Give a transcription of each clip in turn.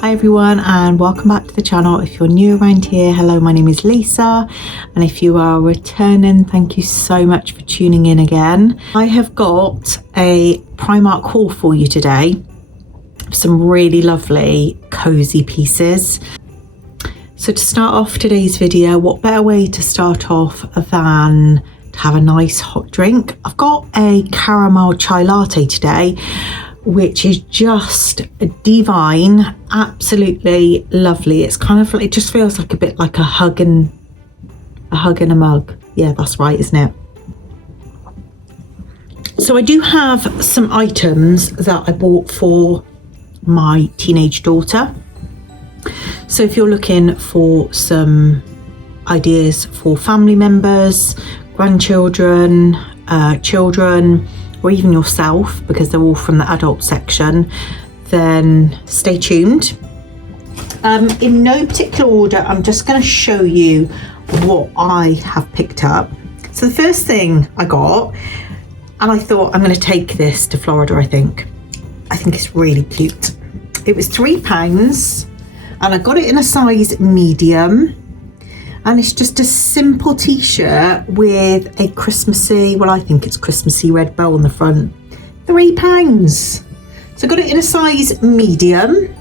Hi everyone and welcome back to the channel. If you're new around here, hello, my name is Lisa, and if you are returning, thank you so much for tuning in again. I have got a Primark haul for you today. Some really lovely cozy pieces. So to start off today's video, what better way to start off than to have a nice hot drink? I've got a caramel chai latte today, which is just divine, absolutely lovely. It's kind of like, it just feels like a bit like a hug in a mug. Yeah, that's right, isn't it? So I do have some items that I bought for my teenage daughter. So if you're looking for some ideas for family members, grandchildren, children, or even yourself, because they're all from the adult section, then stay tuned. In no particular order, I'm just going to show you what I have picked up. So the first thing I got, and I thought I'm going to take this to Florida, I think it's really cute. It was £3 and I got it in a size medium. And it's just a simple t-shirt with a Christmassy, well, I think it's Christmassy red bow on the front. £3. So I got it in a size medium.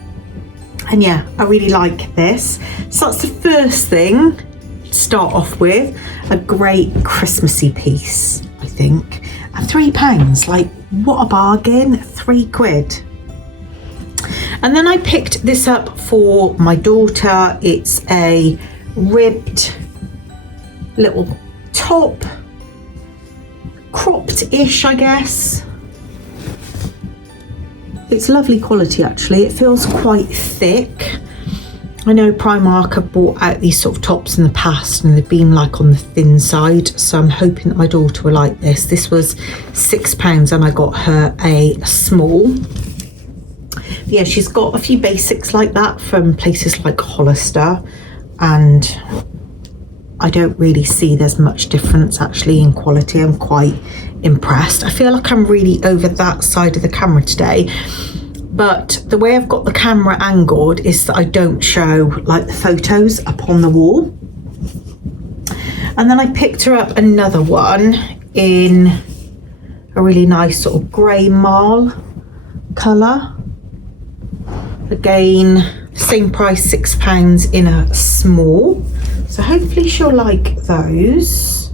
And yeah, I really like this. So that's the first thing to start off with. A great Christmassy piece, I think. And £3, like what a bargain, £3. And then I picked this up for my daughter. It's a ribbed little top, cropped-ish, I guess. It's lovely quality actually. It feels quite thick. I know Primark have brought out these sort of tops in the past and they've been like on the thin side, so I'm hoping that my daughter will like this. This was £6 and I got her a small. Yeah, she's got a few basics like that from places like Hollister, and I don't really see there's much difference actually in quality. I'm quite impressed. I feel like I'm really over that side of the camera today, but the way I've got the camera angled is that I don't show like the photos up on the wall. And then I picked her up another one in a really nice sort of grey marl colour. Again, same price, £6 in a small. So hopefully she'll like those.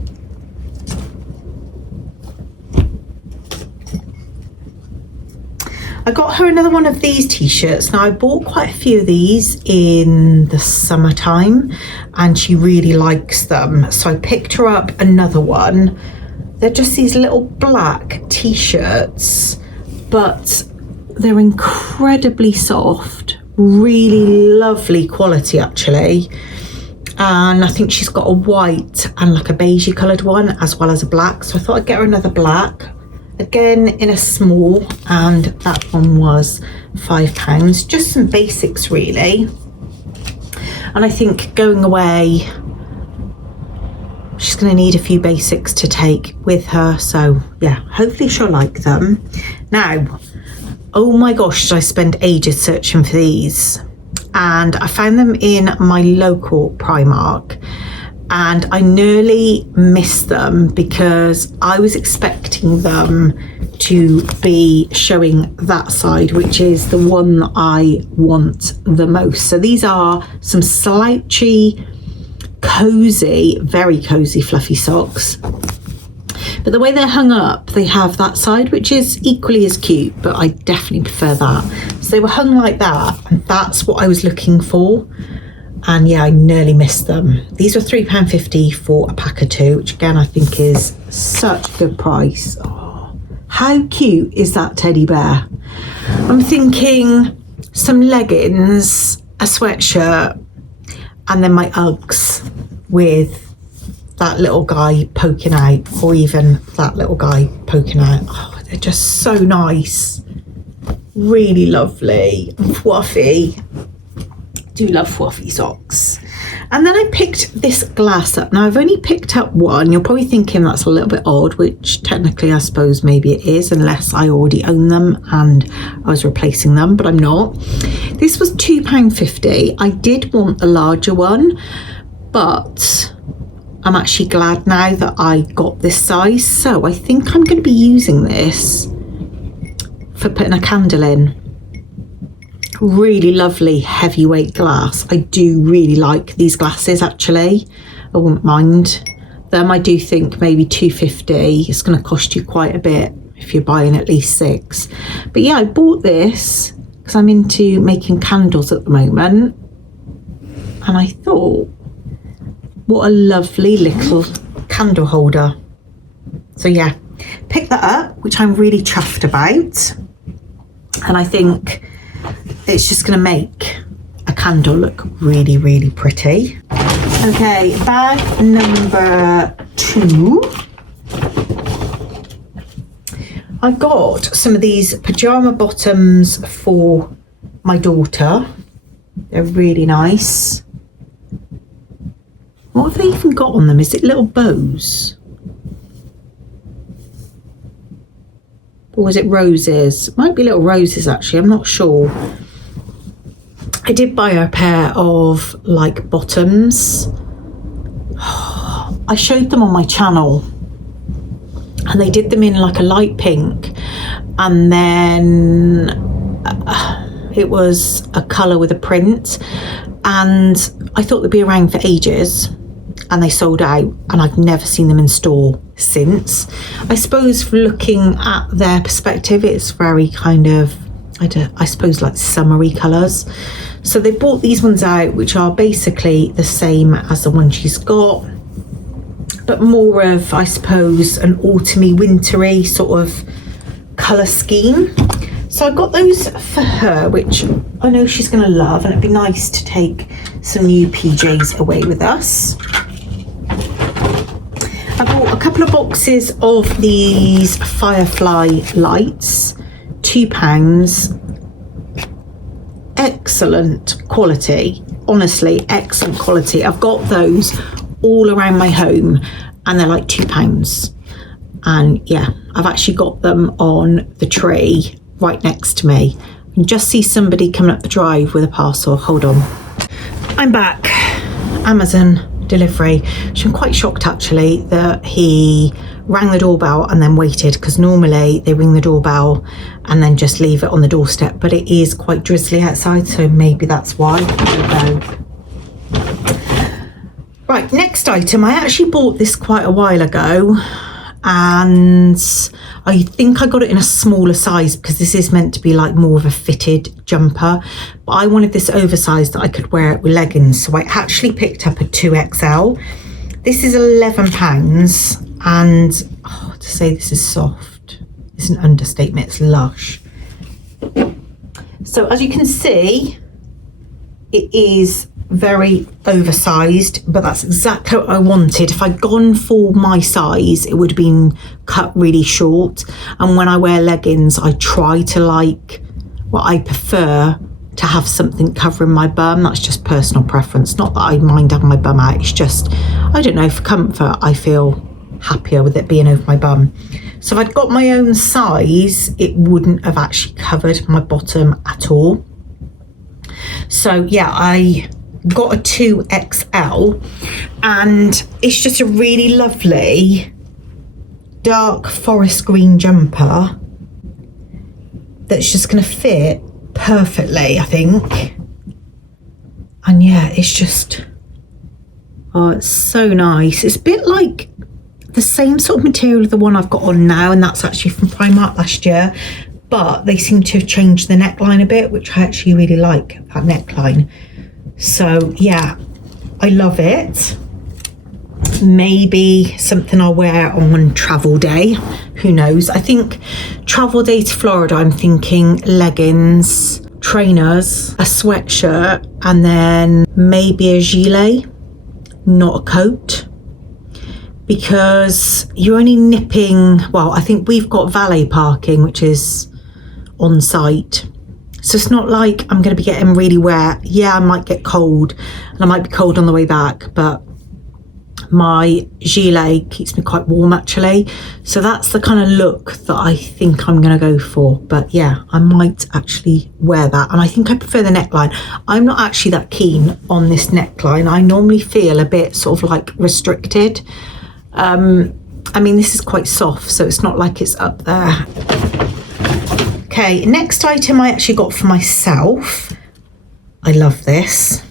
I got her another one of these t-shirts. Now I bought quite a few of these in the summertime and she really likes them. So I picked her up another one. They're just these little black t-shirts, but they're incredibly soft, really lovely quality actually. And I think she's got a white and like a beigey coloured one as well as a black, so I thought I'd get her another black, again in a small, and that one was £5. Just some basics really. And I think going away she's going to need a few basics to take with her, so yeah, hopefully she'll like them. Now, oh my gosh, did I spend ages searching for these, and I found them in my local Primark and I nearly missed them because I was expecting them to be showing that side, which is the one that I want the most. So these are some slouchy, cozy, very cozy fluffy socks. But the way they're hung up, they have that side, which is equally as cute, but I definitely prefer that. So they were hung like that, and that's what I was looking for. And yeah, I nearly missed them. These were £3.50 for a pack of two, which again, I think is such a good price. Oh, how cute is that teddy bear? I'm thinking some leggings, a sweatshirt, and then my Uggs with that little guy poking out, or even that little guy poking out. Oh, they're just so nice, really lovely and fluffy. Do love fluffy socks. And then I picked this glass up. Now I've only picked up one. You're probably thinking that's a little bit odd, which technically I suppose maybe it is, unless I already own them and I was replacing them, but I'm not. This was £2.50. I did want the larger one, but I'm actually glad now that I got this size. So I think I'm going to be using this for putting a candle in. Really lovely heavyweight glass. I do really like these glasses actually. I wouldn't mind them. I do think maybe £2.50. It's going to cost you quite a bit if you're buying at least 6. But yeah, I bought this because I'm into making candles at the moment, and I thought, what a lovely little candle holder. So yeah, picked that up, which I'm really chuffed about, and I think it's just going to make a candle look really, really pretty. Okay, bag number 2. I got some of these pyjama bottoms for my daughter. They're really nice. What have they even got on them? Is it little bows? Or was it roses? Might be little roses actually, I'm not sure. I did buy her a pair of like bottoms. I showed them on my channel and they did them in like a light pink, and then it was a colour with a print, and I thought they'd be around for ages, and they sold out, and I've never seen them in store since. I suppose looking at their perspective, it's very kind of, I suppose like summery colours. So they bought these ones out, which are basically the same as the one she's got, but more of, I suppose, an autumny, wintry sort of colour scheme. So I got those for her, which I know she's going to love, and it'd be nice to take some new PJs away with us. I bought a couple of boxes of these Firefly lights, £2. Excellent quality, honestly, excellent quality. I've got those all around my home and they're like £2. And yeah, I've actually got them on the tree right next to me. I can just see somebody coming up the drive with a parcel. Hold on. I'm back. Amazon delivery. So I'm quite shocked actually that he rang the doorbell and then waited, because normally they ring the doorbell and then just leave it on the doorstep, but it is quite drizzly outside, so maybe that's why. I don't know. Right, next item. I actually bought this quite a while ago, and I think I got it in a smaller size because this is meant to be like more of a fitted jumper, but I wanted this oversized that I could wear it with leggings, so I actually picked up a 2XL. This is £11, and to say this is soft is an understatement. It's lush. So as you can see, it is very oversized, but that's exactly what I wanted. If I'd gone for my size, it would have been cut really short, and when I wear leggings I try to I prefer to have something covering my bum. That's just personal preference, not that I mind having my bum out, it's just, I don't know, for comfort I feel happier with it being over my bum. So if I'd got my own size, it wouldn't have actually covered my bottom at all. So yeah, I got a 2XL, and it's just a really lovely dark forest green jumper that's just going to fit perfectly, I think. And yeah, it's just, oh, it's so nice. It's a bit like the same sort of material as the one I've got on now, and that's actually from Primark last year, but they seem to have changed the neckline a bit, which I actually really like, that neckline. So yeah, I love it. Maybe something I'll wear on travel day, who knows. I think travel day to Florida, I'm thinking leggings, trainers, a sweatshirt, and then maybe a gilet, not a coat, because you're only nipping, well, I think we've got valet parking, which is on site, So it's not like I'm going to be getting really wet. Yeah, I might get cold and I might be cold on the way back, but my gilet keeps me quite warm actually. So that's the kind of look that I think I'm going to go for. But yeah, I might actually wear that. And I think I prefer the neckline. I'm not actually that keen on this neckline. I normally feel a bit sort of like restricted. I mean, this is quite soft, so it's not like it's up there. Okay, next item I actually got for myself. I love this.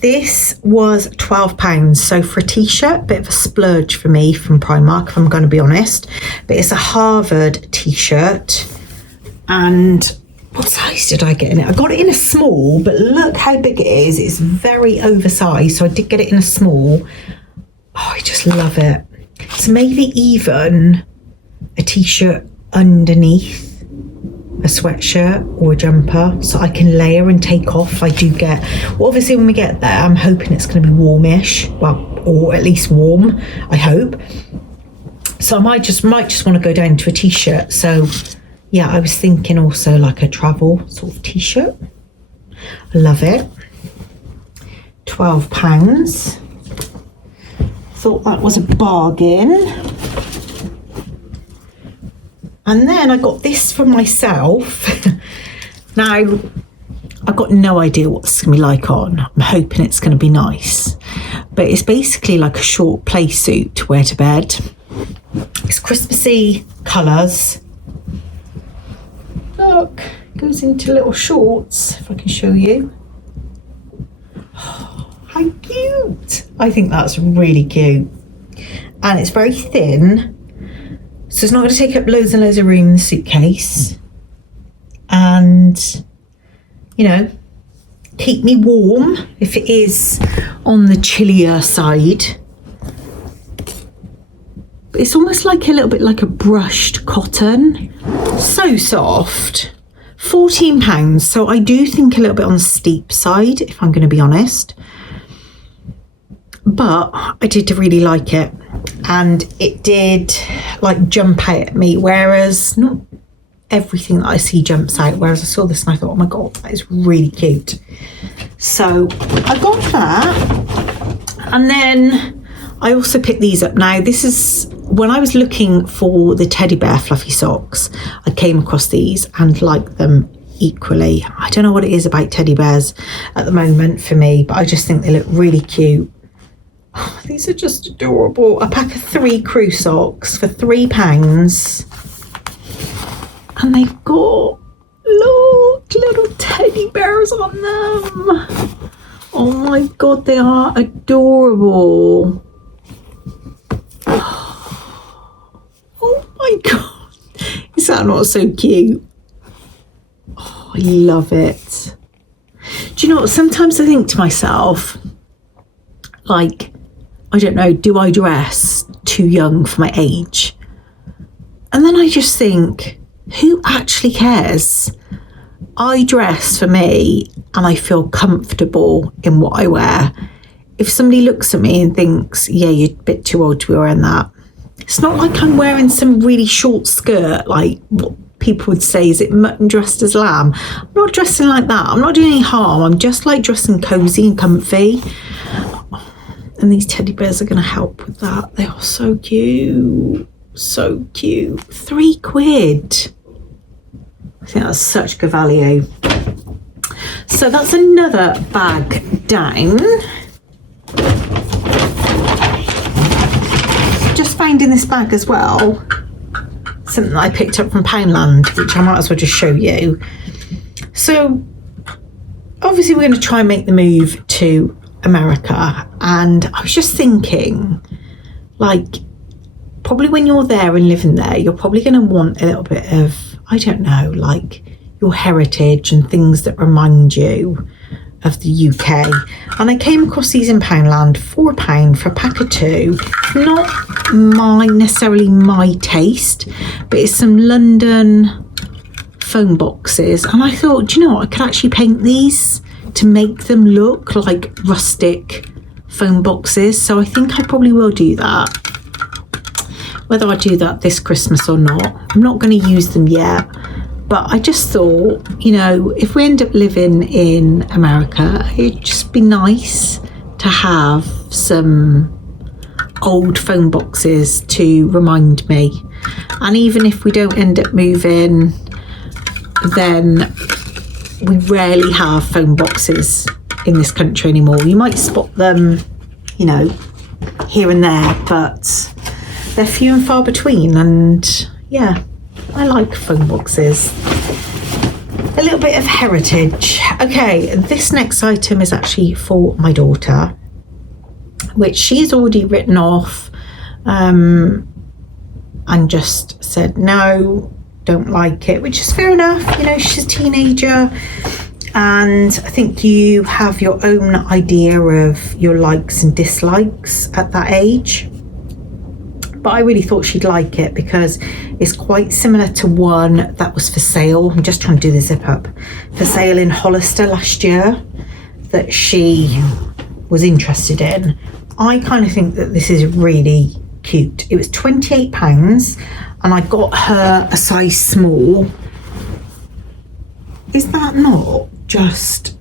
This was £12, so for a t-shirt, bit of a splurge for me from Primark, if I'm going to be honest. But it's a Harvard t-shirt, and what size did I get in it? I got it in a small, but look how big it is. It's very oversized, so I did get it in a small. Oh, I just love it. So maybe even a t-shirt underneath a sweatshirt or a jumper, so I can layer and take off. I do get, well, obviously when we get there, I'm hoping it's going to be warmish, well, or at least warm, I hope. So I might just want to go down to a t-shirt. So yeah, I was thinking also like a travel sort of t-shirt. I love it. £12. Thought that was a bargain. And then I got this for myself. Now, I've got no idea what this is going to be like on. I'm hoping it's going to be nice. But it's basically like a short play suit to wear to bed. It's Christmassy colours. Look, it goes into little shorts, if I can show you. Oh, how cute. I think that's really cute. And it's very thin. So it's not going to take up loads and loads of room in the suitcase. And, you know, keep me warm if it is on the chillier side. But it's almost like a little bit like a brushed cotton. So soft. £14. So I do think a little bit on the steep side, if I'm going to be honest. But I did really like it. And it did like jump out at me, whereas not everything that I see jumps out. Whereas I saw this and I thought, oh my God, that is really cute. So I got that. And then I also picked these up. Now, this is when I was looking for the teddy bear fluffy socks, I came across these and liked them equally. I don't know what it is about teddy bears at the moment for me, but I just think they look really cute. Oh, these are just adorable. A pack of 3 crew socks for £3. And they've got, look, little teddy bears on them. Oh my God, they are adorable. Oh my God. Is that not so cute? Oh, I love it. Do you know what? Sometimes I think to myself, like, I don't know, do I dress too young for my age? And then I just think, who actually cares? I dress for me and I feel comfortable in what I wear. If somebody looks at me and thinks, yeah, you're a bit too old to be wearing that, it's not like I'm wearing some really short skirt, like what people would say, is it mutton dressed as lamb? I'm not dressing like that. I'm not doing any harm. I'm just like dressing cozy and comfy. And these teddy bears are going to help with that. They are so cute. So cute. £3. I think that's such good value. So that's another bag down. Just found in this bag as well something that I picked up from Poundland, which I might as well just show you. So obviously we're going to try and make the move to America, and I was just thinking, like, probably when you're there and living there, you're probably going to want a little bit of, I don't know, like your heritage and things that remind you of the UK. And I came across these in Poundland, £4 for a pack of 2. Not necessarily my taste, but it's some London phone boxes. And I thought, do you know what, I could actually paint these to make them look like rustic phone boxes. So I think I probably will do that. Whether I do that this Christmas or not, I'm not going to use them yet. But I just thought, you know, if we end up living in America, it'd just be nice to have some old phone boxes to remind me. And even if we don't end up moving, then we rarely have phone boxes in this country anymore. You might spot them, you know, here and there, but they're few and far between. And yeah, I like phone boxes. A little bit of heritage. Okay, this next item is actually for my daughter, which she's already written off and just said no, don't like it, which is fair enough. You know, she's a teenager, and I think you have your own idea of your likes and dislikes at that age. But I really thought she'd like it because it's quite similar to one that was for sale. I'm just trying to do the zip up. For sale in Hollister last year that she was interested in. I kind of think that this is really cute. It was £28 and I got her a size small. Is that not just...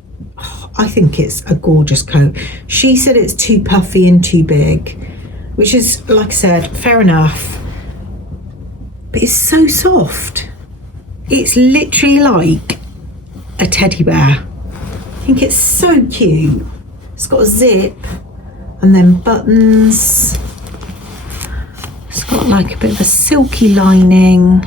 I think it's a gorgeous coat. She said it's too puffy and too big, which is, like I said, fair enough. But it's so soft. It's literally like a teddy bear. I think it's so cute. It's got a zip and then buttons. It's got like a bit of a silky lining.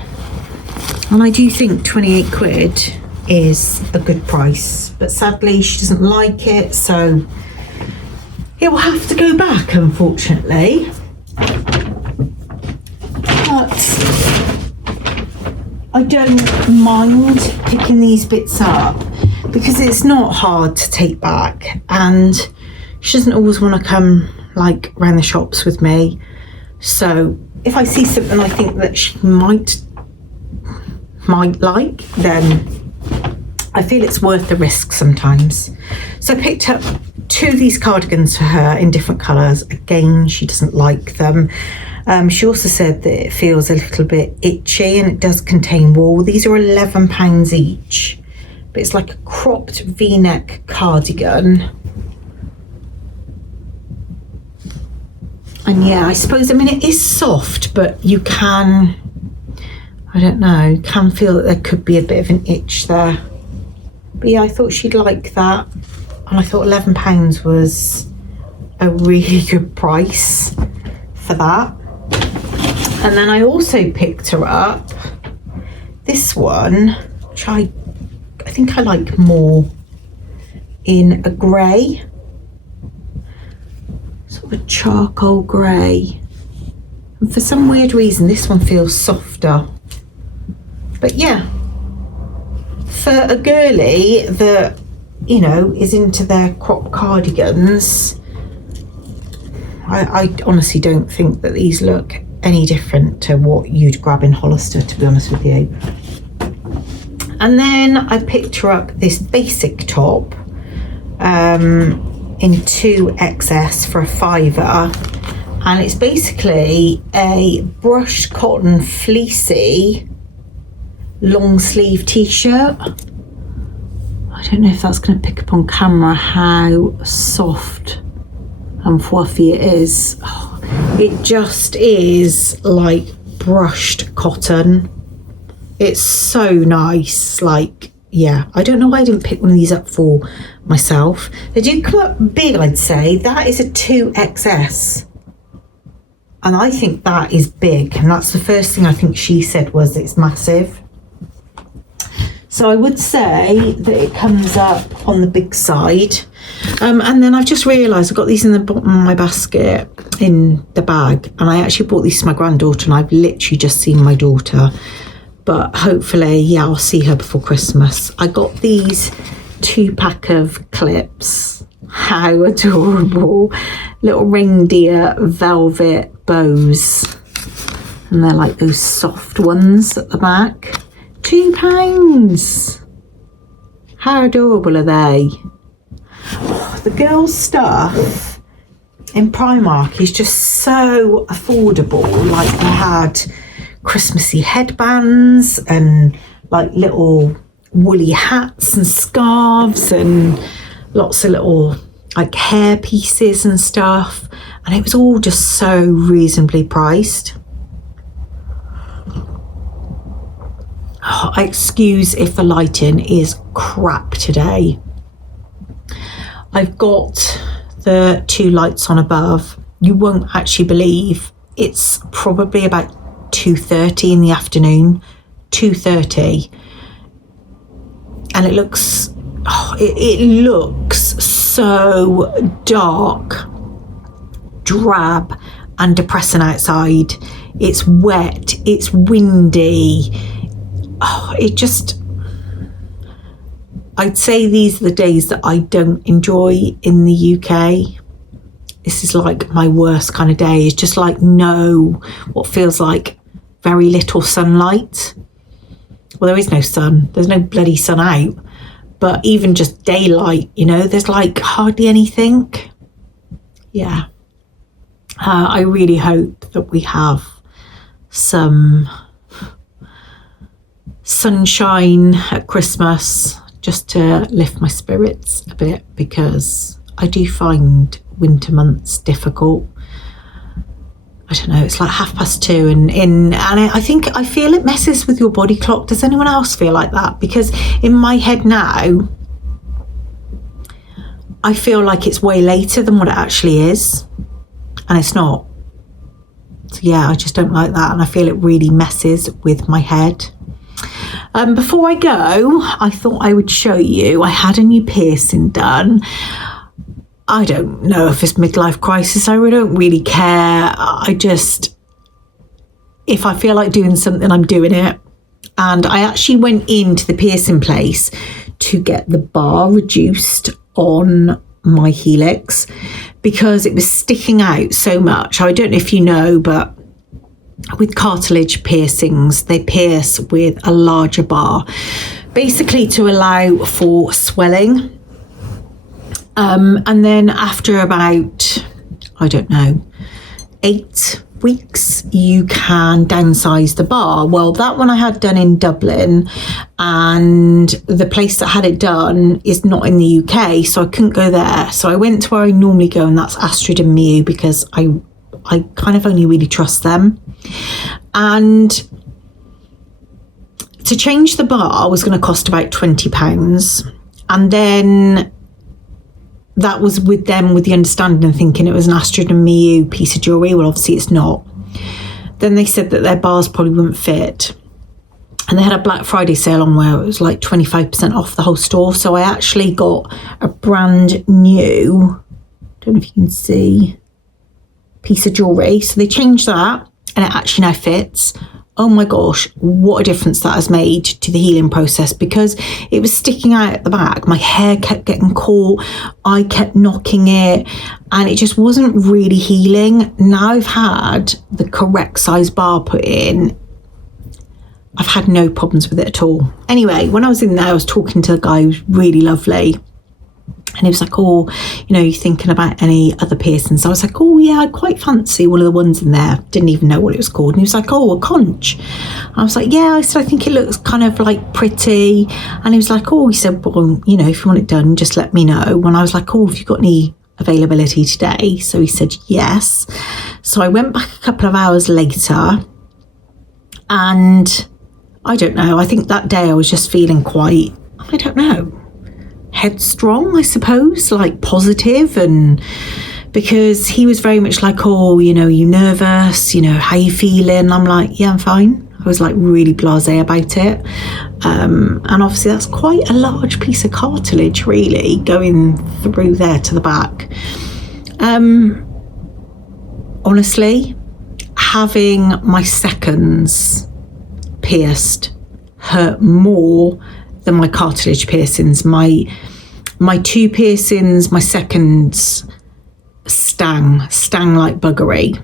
And I do think 28 quid is a good price. But sadly, she doesn't like it, so it will have to go back, unfortunately. But I don't mind picking these bits up because it's not hard to take back, and she doesn't always want to come like around the shops with me. So if I see something I think that she might like, then I feel it's worth the risk sometimes. So I picked up 2 of these cardigans for her in different colours. Again, she doesn't like them. She also said that it feels a little bit itchy, and it does contain wool. These are £11 each, but it's like a cropped V-neck cardigan. And yeah, I suppose, I mean, it is soft, but you can, I don't know, can feel that there could be a bit of an itch there. But yeah, I thought she'd like that. And I thought £11 was a really good price for that. And then I also picked her up this one, which I think I like more, in a grey. Sort of a charcoal grey. And for some weird reason, this one feels softer. But yeah, for a girly that, you know, is into their crop cardigans, I honestly don't think that these look any different to what you'd grab in Hollister, to be honest with you. And then I picked her up this basic top in 2XS for a £5, and it's basically a brushed cotton fleecy long sleeve t-shirt. I don't know if that's going to pick up on camera how soft and fluffy it is. Oh, it just is like brushed cotton. It's so nice. Like, yeah, I don't know why I didn't pick one of these up for myself. They do come up big, I'd say. That is a 2XS. And I think that is big. And that's the first thing I think she said was it's massive. So I would say that it comes up on the big side. And then I've just realised I've got these in the bottom of my basket in the bag. And I actually bought these to my granddaughter, and I've literally just seen my daughter. But hopefully, yeah, I'll see her before Christmas. I got these 2-pack of clips. How adorable. Little reindeer velvet bows. And they're like those soft ones at the back. £2. How adorable are they? Oh, the girls' stuff in Primark is just so affordable. Like, they had Christmassy headbands and like little woolly hats and scarves and lots of little like hair pieces and stuff, and it was all just so reasonably priced. Excuse if the lighting is crap today. I've got the 2 lights on above. You won't actually believe it's probably about 2:30 in the afternoon, 2:30, and it looks so dark, drab and depressing outside. It's wet, it's windy. I'd say these are the days that I don't enjoy in the UK. This is like my worst kind of day. It's just like what feels like very little sunlight. Well, there is no sun. There's no bloody sun out. But even just daylight, there's like hardly anything. Yeah. I really hope that we have some sunshine at Christmas just to lift my spirits a bit, because I do find winter months difficult. I don't know, it's like 2:30 and I feel it messes with your body clock. Does anyone else feel like that? Because in my head now, I feel like it's way later than what it actually is, and it's not. So yeah, I just don't like that, and I feel it really messes with my head. Before I go, I thought I would show you, I had a new piercing done. I don't know if it's midlife crisis. I don't really care. If I feel like doing something, I'm doing it. And I actually went into the piercing place to get the bar reduced on my helix because it was sticking out so much. I don't know if you know, but with cartilage piercings, they pierce with a larger bar, basically to allow for swelling. And then after about, 8 weeks, you can downsize the bar. Well, that one I had done in Dublin, and the place that had it done is not in the UK, so I couldn't go there. So I went to where I normally go, and that's Astrid and Mew, because I kind of only really trust them. And to change the bar was going to cost about £20. And then that was with them with the understanding and thinking it was an Astrid and Mew piece of jewellery. Well, obviously it's not. Then they said that their bars probably wouldn't fit. And they had a Black Friday sale on where it was like 25% off the whole store. So I actually got a brand new, don't know if you can see, piece of jewellery. So they changed that, and it actually now fits. Oh my gosh, what a difference that has made to the healing process, because it was sticking out at the back. My hair kept getting caught. I kept knocking it, and it just wasn't really healing. Now I've had the correct size bar put in. I've had no problems with it at all. Anyway, when I was in there, I was talking to a guy who was really lovely. And he was like, oh, you thinking about any other piercings? I was like, oh yeah, I quite fancy one of the ones in there. Didn't even know what it was called. And he was like, oh, a conch. I was like, yeah. I said, I think it looks kind of like pretty. And he was like, oh, he said, well, if you want it done, just let me know. And I was like, oh, have you got any availability today? So he said, yes. So I went back a couple of hours later, and I don't know, I think that day I was just feeling quite, headstrong, I suppose, like positive. And because he was very much like, oh, you nervous, how you feeling? I'm like, yeah, I'm fine. I was like really blasé about it. And obviously that's quite a large piece of cartilage really going through there to the back. Honestly, having my seconds pierced hurt more than my cartilage piercings. My 2 piercings, my seconds stang like buggery.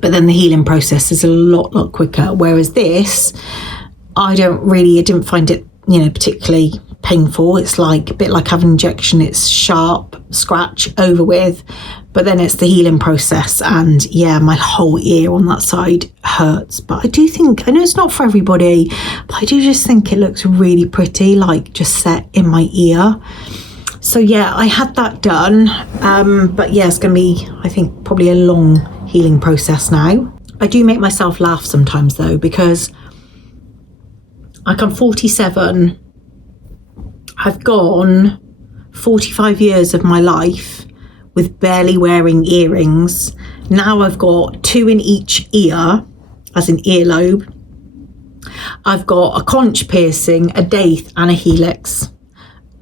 But then the healing process is a lot quicker. Whereas this, I didn't find it, particularly painful. It's like a bit like having an injection. It's sharp, scratch, over with. but then it's the healing process, and yeah, my whole ear on that side hurts. But I do think, I know it's not for everybody, but I do just think it looks really pretty, like just set in my ear. So yeah, I had that done, but yeah, it's gonna be, I think, probably a long healing process now. I do make myself laugh sometimes though, because like I'm 47, I've gone 45 years of my life with barely wearing earrings. Now I've got 2 in each ear, as an earlobe. I've got a conch piercing, a daith and a helix.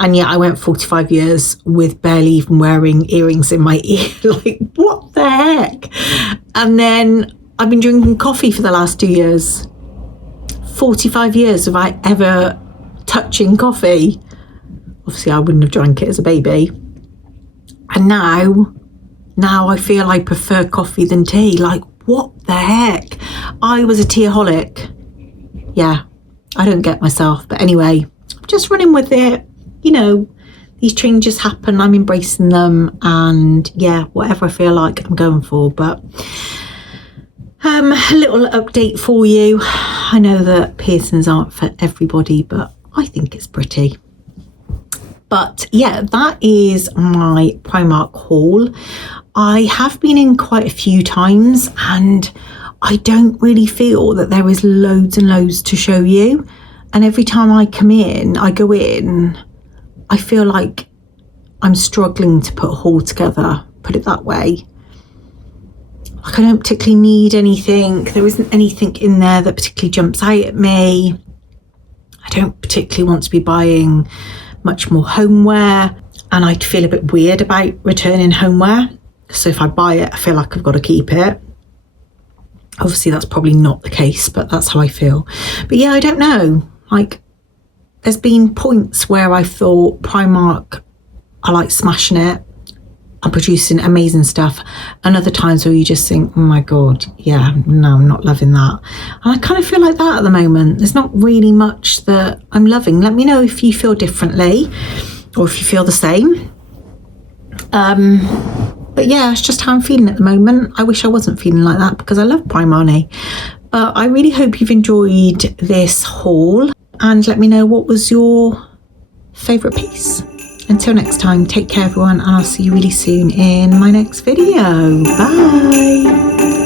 And yet I went 45 years with barely even wearing earrings in my ear. Like, what the heck? And then I've been drinking coffee for the last 2 years. 45 years have I ever touching coffee. Obviously I wouldn't have drank it as a baby. And now I feel I prefer coffee than tea. Like, what the heck? I was a teaholic. Yeah, I don't get myself. But anyway, I'm just running with it. You know, these changes happen. I'm embracing them. And yeah, whatever I feel like, I'm going for. But a little update for you. I know that piercings aren't for everybody, but I think it's pretty. But yeah, that is my Primark haul. I have been in quite a few times and I don't really feel that there is loads and loads to show you. And every time I go in, I feel like I'm struggling to put a haul together, put it that way. Like I don't particularly need anything. There isn't anything in there that particularly jumps out at me. I don't particularly want to be buying much more homeware, and I'd feel a bit weird about returning homeware. So if I buy it, I feel like I've got to keep it. Obviously that's probably not the case, but that's how I feel. But yeah, I don't know, like there's been points where I thought Primark are like smashing it and producing amazing stuff, and other times where you just think, oh my god, yeah, no, I'm not loving that. And I kind of feel like that at the moment. There's not really much that I'm loving. Let me know if you feel differently or if you feel the same. But yeah, it's just how I'm feeling at the moment. I wish I wasn't feeling like that because I love Primark. But I really hope you've enjoyed this haul, and let me know what was your favourite piece. Until next time, take care everyone, and I'll see you really soon in my next video. Bye.